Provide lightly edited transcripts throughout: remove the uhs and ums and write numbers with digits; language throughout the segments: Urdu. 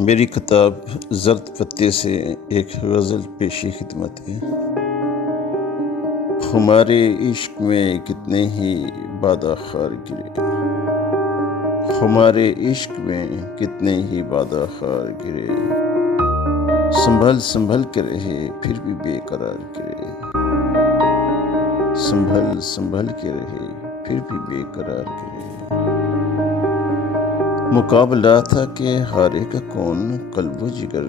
میری کتاب زرد پتے سے ایک غزل پیشی خدمت ہے۔ ہمارے عشق میں کتنے ہی بادہ خار گرے، ہمارے عشق میں کتنے ہی بادہ خار گرے، سنبھل سنبھل کے رہے پھر بھی بے قرار گرے، سنبھل سنبھل کے رہے پھر بھی بے قرار گرے۔ مقابلہ تھا کہ ہارے گا کون قلب و جگر،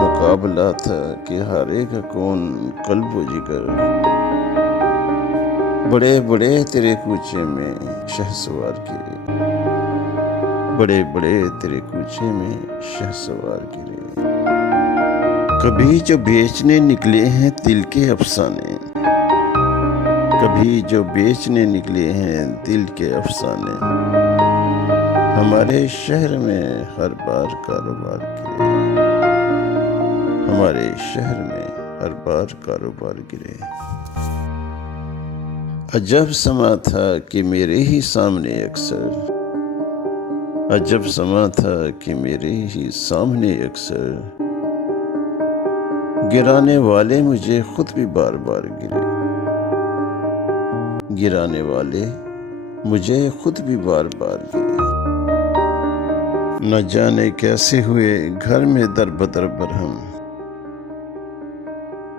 مقابلہ تھا کہ ہارے گا کون قلب و جگر، بڑے بڑے تیرے کوچے میں شہسوار گرے، بڑے بڑے تیرے کوچے میں شہسوار گرے۔ کبھی جو بیچنے نکلے ہیں دل کے افسانے، کبھی جو بیچنے نکلے ہیں دل کے افسانے، ہمارے شہر میں ہر بار کاروبار گرے، ہمارے شہر میں ہر بار کاروبار گرے۔ عجب سما تھا کہ میرے ہی سامنے اکثر، عجب سما تھا کہ میرے ہی سامنے اکثر، گرانے والے مجھے خود بھی بار بار گرے، گرانے والے مجھے خود بھی بار بار گرے۔ نہ جانے کیسے ہوئے گھر میں در بدر برہم،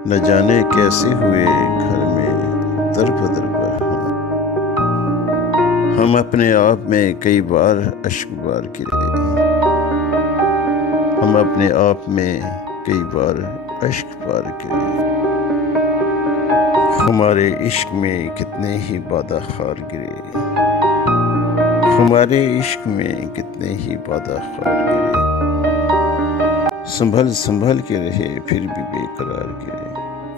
نہ جانے کیسے ہوئے گھر میں در بدر برہم، ہم اپنے آپ میں کئی بار اشک بار گرے، ہم اپنے آپ میں کئی بار اشک بار گرے۔ ہمارے عشق میں کتنے ہی بادہ خار گرے، ہمارے عشق میں کتنے ہی بادہ خار گرے، سنبھل سنبھل کے رہے پھر بھی بے قرار گرے۔